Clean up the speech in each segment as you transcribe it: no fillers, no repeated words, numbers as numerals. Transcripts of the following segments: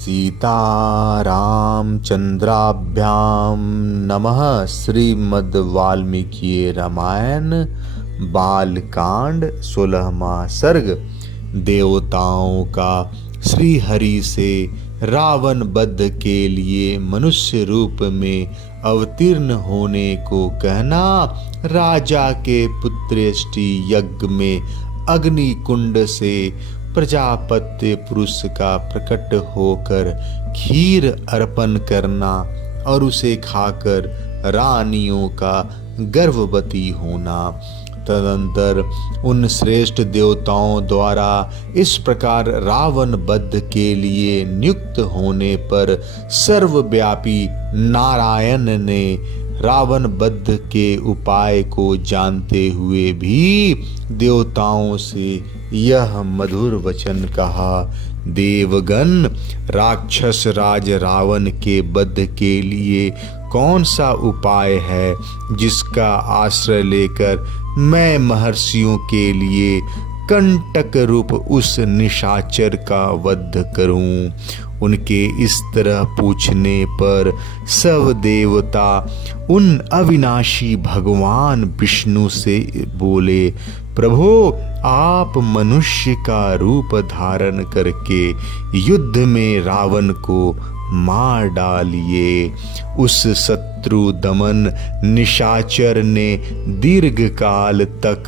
सीतारामचंद्राभ्यां नमः। श्रीमद् वाल्मीकि रामायण बालकांड 16वां सर्ग। देवताओं का श्री हरि से रावण वध के लिए मनुष्य रूप में अवतीर्ण होने को कहना। राजा के पुत्रेष्टि यज्ञ में अग्नि कुंड से प्रजापत्य पुरुष का प्रकट होकर खीर अर्पण करना और उसे खाकर रानियों का गर्भवती होना। तदंतर उन श्रेष्ठ देवताओं द्वारा इस प्रकार रावण वध के लिए नियुक्त होने पर सर्वव्यापी नारायण ने रावण वध के उपाय को जानते हुए भी देवताओं से यह मधुर वचन कहा। देवगण, राक्षस राज रावण के वध के लिए कौन सा उपाय है जिसका आश्रय लेकर मैं महर्षियों के लिए कंटक रूप उस निशाचर का वध करूं? उनके इस तरह पूछने पर सब देवता उन अविनाशी भगवान विष्णु से बोले, प्रभु, आप मनुष्य का रूप धारण करके युद्ध में रावण को मार डालिए। उस शत्रु दमन निशाचर ने दीर्घ काल तक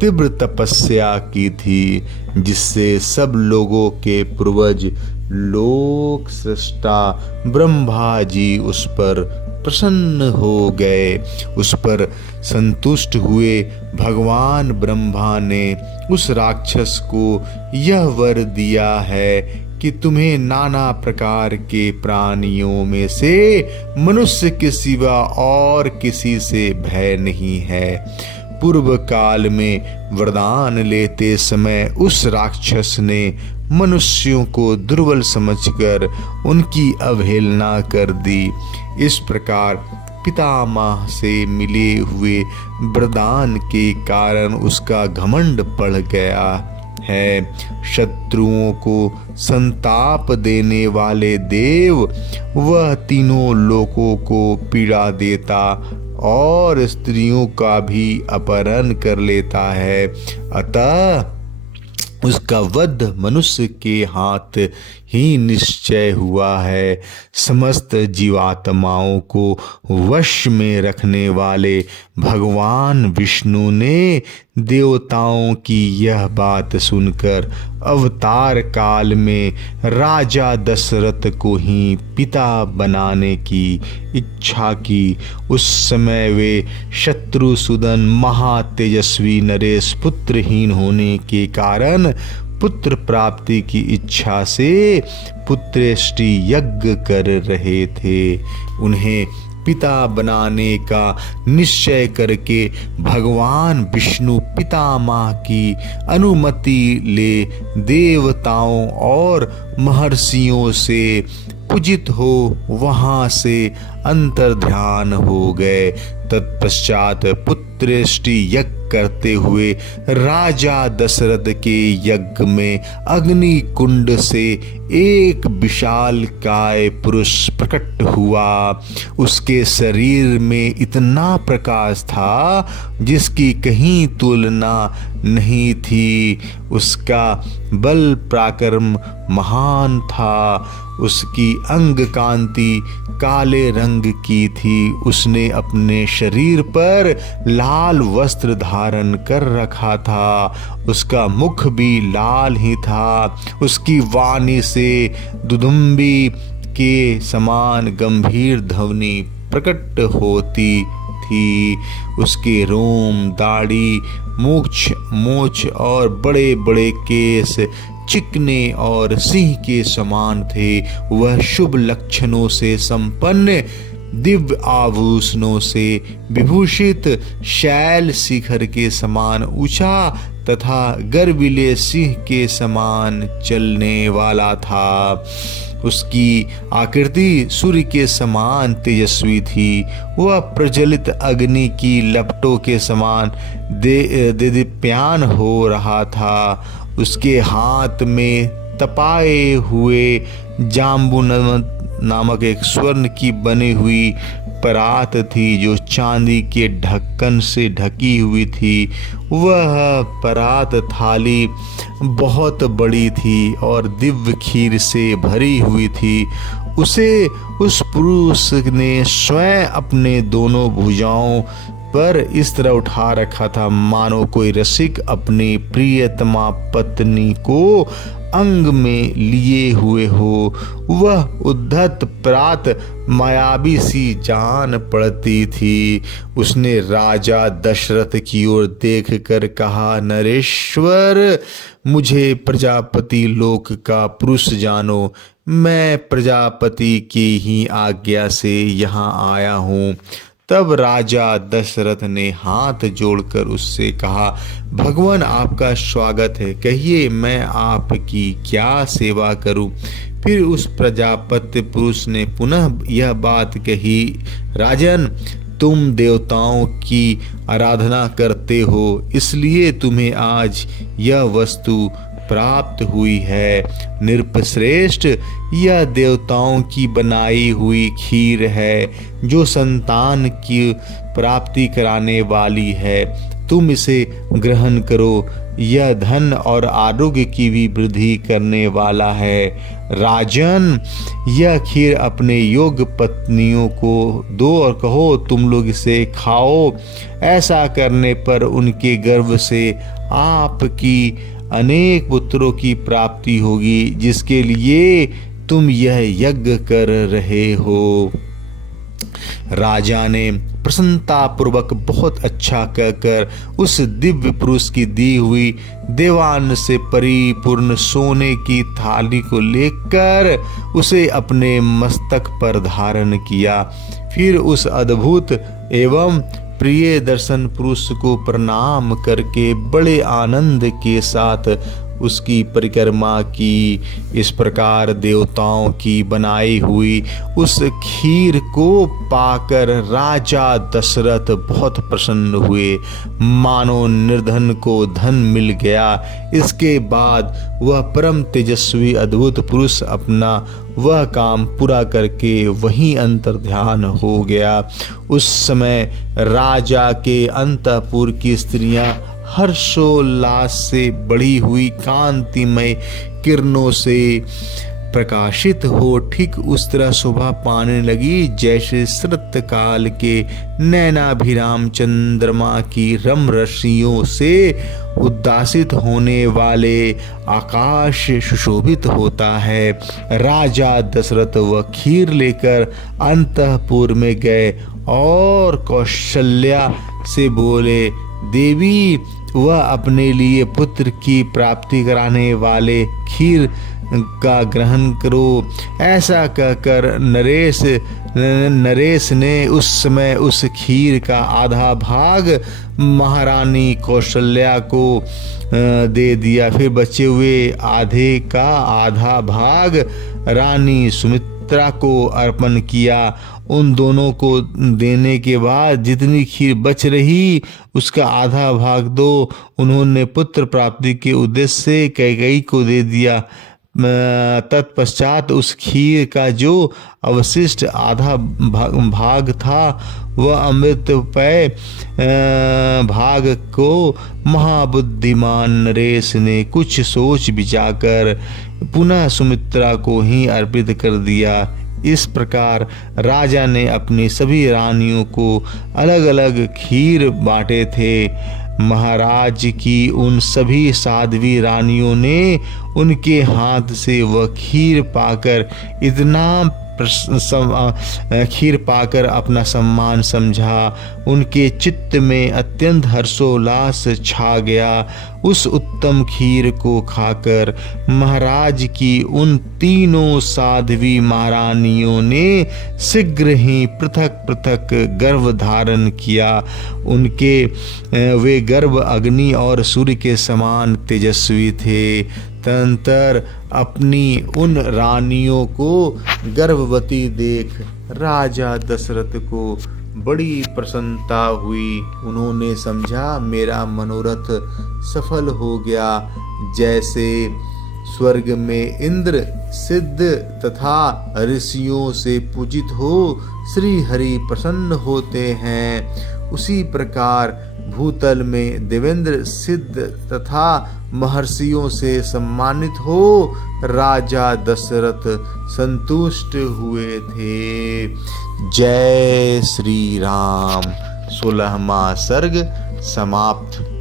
तीव्र तपस्या की थी, जिससे सब लोगों के पूर्वज लोक सृष्टा ब्रह्मा जी उस पर प्रसन्न हो गए। उस पर संतुष्ट हुए भगवान ब्रह्मा ने उस राक्षस को यह वर दिया है कि तुम्हें नाना प्रकार के प्राणियों में से मनुष्य के सिवा और किसी से भय नहीं है। पूर्व काल में वरदान लेते समय उस राक्षस ने मनुष्यों को दुर्बल समझकर उनकी अवहेलना कर दी। इस प्रकार पितामह से मिले हुए वरदान के कारण उसका घमंड बढ़ गया है। शत्रुओं को संताप देने वाले देव वह तीनों लोकों को पीड़ा देता और स्त्रियों का भी अपहरण कर लेता है। अतः उसका वध मनुष्य के हाथ ही निश्चय हुआ है। समस्त जीवात्माओं को वश में रखने वाले भगवान विष्णु ने देवताओं की यह बात सुनकर अवतार काल में राजा दशरथ को ही पिता बनाने की इच्छा की। उस समय वे शत्रुसूदन महातेजस्वी नरेश पुत्रहीन होने के कारण पुत्र प्राप्ति की इच्छा से पुत्रेष्टि यज्ञ कर रहे थे। उन्हें पिता बनाने का निश्चय करके भगवान विष्णु पितामह की अनुमति ले देवताओं और महर्षियों से पूजित हो वहां से अंतर्ध्यान हो गए। तत्पश्चात पुत्रेष्टि यज्ञ करते हुए राजा दशरथ के यज्ञ में अग्नि कुंड से एक विशाल काय पुरुष प्रकट हुआ। उसके शरीर में इतना प्रकाश था जिसकी कहीं तुलना नहीं थी। उसका बल पराक्रम महान था। उसकी अंग कांति काले रंग की थी। उसने अपने शरीर पर लाल वस्त्र धारण कर रखा था। उसका मुख भी लाल ही था। उसकी वाणी से दुदुम्बी के समान गंभीर ध्वनि प्रकट होती थी। उसके रोम, दाढ़ी, मूछ और बड़े बड़े केस चिकने और सिंह के समान थे। वह शुभ लक्षणों से संपन्न, दिव्य आभूषणों से विभूषित, शैल शिखर के समान ऊंचा तथा गर्विले सिंह के समान चलने वाला था। उसकी आकृति सूर्य के समान तेजस्वी थी। वह प्रज्वलित अग्नि की लपटों के समान दीप्यमान हो रहा था। उसके हाथ में तपाए हुए जाम्बू नामक एक स्वर्ण की बनी हुई परात थी जो चांदी के ढक्कन से ढकी हुई थी। वह परात थाली बहुत बड़ी थी और दिव्य खीर से भरी हुई थी। उसे उस पुरुष ने स्वयं अपने दोनों भुजाओं पर इस तरह उठा रखा था मानो कोई रसिक अपनी प्रियतमा पत्नी को अंग में लिए हुए हो। वह उद्धत प्रात मायावी सी जान पड़ती थी। उसने राजा दशरथ की ओर देखकर कहा, नरेश्वर, मुझे प्रजापति लोक का पुरुष जानो। मैं प्रजापति की ही आज्ञा से यहाँ आया हूँ। तब राजा दशरथ ने हाथ जोड़कर उससे कहा, भगवान आपका स्वागत है, कहिए मैं आपकी क्या सेवा करूं। फिर उस प्रजापति पुरुष ने पुनः यह बात कही, राजन, तुम देवताओं की आराधना करते हो, इसलिए तुम्हें आज यह वस्तु प्राप्त हुई है। नृपश्रेष्ठ, यह देवताओं की बनाई हुई खीर है जो संतान की प्राप्ति कराने वाली है। तुम इसे ग्रहण करो, यह धन और आरोग्य की भी वृद्धि करने वाला है। राजन, यह खीर अपने योग्य पत्नियों को दो और कहो, तुम लोग इसे खाओ। ऐसा करने पर उनके गर्भ से आपकी अनेक पुत्रों की प्राप्ति होगी, जिसके लिए तुम यह यज्ञ कर रहे हो। राजा ने प्रसन्नता पूर्वक बहुत अच्छा कहकर उस दिव्य पुरुष की दी हुई देवान से परिपूर्ण सोने की थाली को लेकर उसे अपने मस्तक पर धारण किया। फिर उस अद्भुत एवं प्रिय दर्शन पुरुष को प्रणाम करके बड़े आनंद के साथ उसकी परिक्रमा की। इस प्रकार देवताओं की बनाई हुई उस खीर को पाकर राजा दशरथ बहुत प्रसन्न हुए, मानो निर्धन को धन मिल गया। इसके बाद वह परम तेजस्वी अद्भुत पुरुष अपना वह काम पूरा करके वहीं अंतर्ध्यान हो गया। उस समय राजा के अंतःपुर की स्त्रियां हर्षोल्लास से बढ़ी हुई कांतिमय किरणों से प्रकाशित हो ठीक उस तरह शोभा पाने लगी जैसे शरत काल के नैनाभिराम चंद्रमा की रम रश्मियों से उद्दासित होने वाले आकाश सुशोभित होता है। राजा दशरथ वह खीर लेकर अंतःपुर में गए और कौशल्या से बोले, देवी, वह अपने लिए पुत्र की प्राप्ति कराने वाले खीर का ग्रहण करो। ऐसा कहकर नरेश ने उस समय उस खीर का आधा भाग महारानी कौशल्या को दे दिया। फिर बचे हुए आधे का आधा भाग रानी सुमित्रा को अर्पण किया। उन दोनों को देने के बाद जितनी खीर बच रही उसका आधा भाग दो उन्होंने पुत्र प्राप्ति के उद्देश्य से कैकेयी को दे दिया। तत्पश्चात उस खीर का जो अवशिष्ट आधा भाग था वह अमृतमय भाग को महाबुद्धिमान नरेश ने कुछ सोच विचार कर पुनः सुमित्रा को ही अर्पित कर दिया। इस प्रकार राजा ने अपनी सभी रानियों को अलग अलग खीर बांटे थे। महाराज की उन सभी साध्वी रानियों ने उनके हाथ से वह खीर पाकर अपना सम्मान समझा। उनके चित्त में अत्यंत हर्षोल्लास छा गया। उस उत्तम खीर को खाकर महाराज की उन तीनों साध्वी महारानियों ने शीघ्र ही पृथक पृथक गर्भ धारण किया। उनके वे गर्भ अग्नि और सूर्य के समान तेजस्वी थे। तदनंतर अपनी उन रानियों को गर्भवती देख राजा दशरथ को बड़ी प्रसन्नता हुई। उन्होंने समझा मेरा मनोरथ सफल हो गया। जैसे स्वर्ग में इंद्र, सिद्ध तथा ऋषियों से पूजित हो श्री हरि प्रसन्न होते हैं, उसी प्रकार भूतल में देवेंद्र, सिद्ध तथा महर्षियों से सम्मानित हो राजा दशरथ संतुष्ट हुए थे। जय श्री राम। 16वां सर्ग समाप्त।